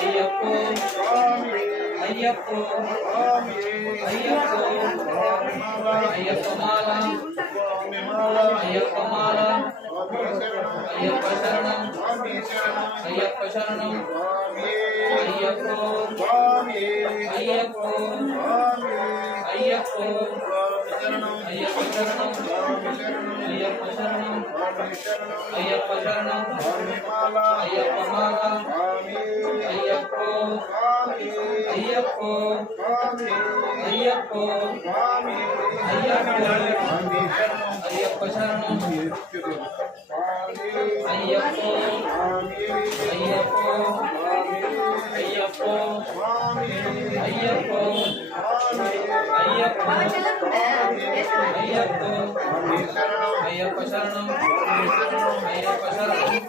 ஐயப்போ ஐயப்போ ஐயப்போ ஐயப்பமாலா ஐயப்பமாலா ஐயப்ப சரணம் ஐயப்ப சரணம் ஐயப்போ ஐயப்போ ஐயப்போ అయ్యప్ప అయ్యప్ప అయ్యప్ప అయ్యప్ప శరణం అయ్యప్ప శరణం అయ్యప్ప శరణం అయ్యప్ప మాల అయ్యప్ప అయ్యప్ప అయ్యప్ప అయ్యప్ప అయ్యప్ప శరణం అయ్యప్ప అయ్యప్ప అయ్యప్ప అయ్యప్ప అయ్యప్ప శరణం అయ్యప్ప శరణం అయ్యప్ప శరణం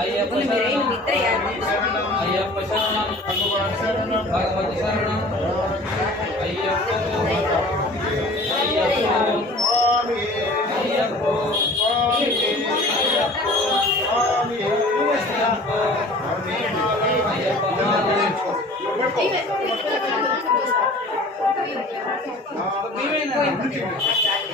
అయ్యప్ప అయ్యప్ప శరణం అయ్యప్ప శరణం భగవతి శరణం అయ్యప్ప అయ్యప్ప శరణం అయ్యప్ప శరణం భగవతి శరణం అయ్యప్ప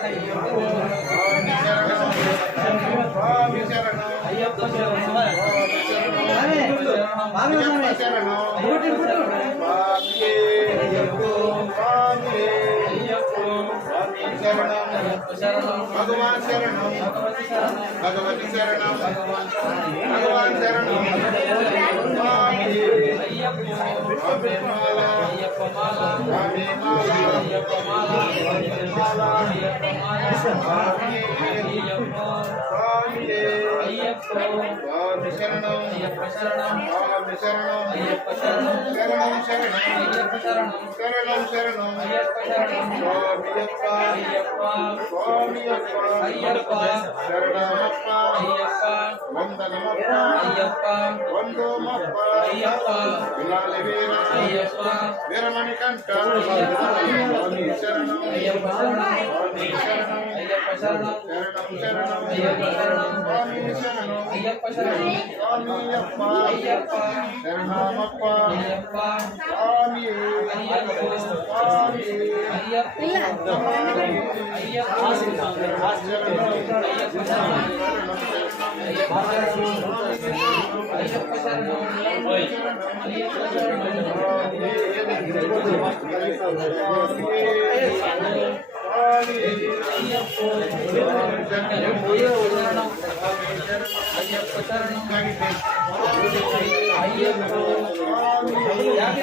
శరణం. శరణం. శరణం భగవాన్ శరణం భగవతి శరణం భగవాన్ శరణం శరణం శరణం శరణం శరణం శరణం శరణం ஐயப்பா சுவாமி ஐயப்பா சரணமப்பா ஐயப்பா வந்தனமப்பா ஐயப்பா வந்தோமப்பா ஐயப்பா விலால வீர ஐயப்பா வீரமணி கண்ட சுவாமி சரணம் ஐயப்பா சுவாமி சரணம் ஐயப்பா சரணம் சரணம் ஐயப்பா சரணம் சுவாமி சரணம் ஐயப்பா சரணம் சுவாமி ஐயப்பா ஐயப்பா சரணமப்பா ஐயப்பா ಇಲ್ಲ ಅಯ್ಯಪ್ಪ ಯಾಕೆ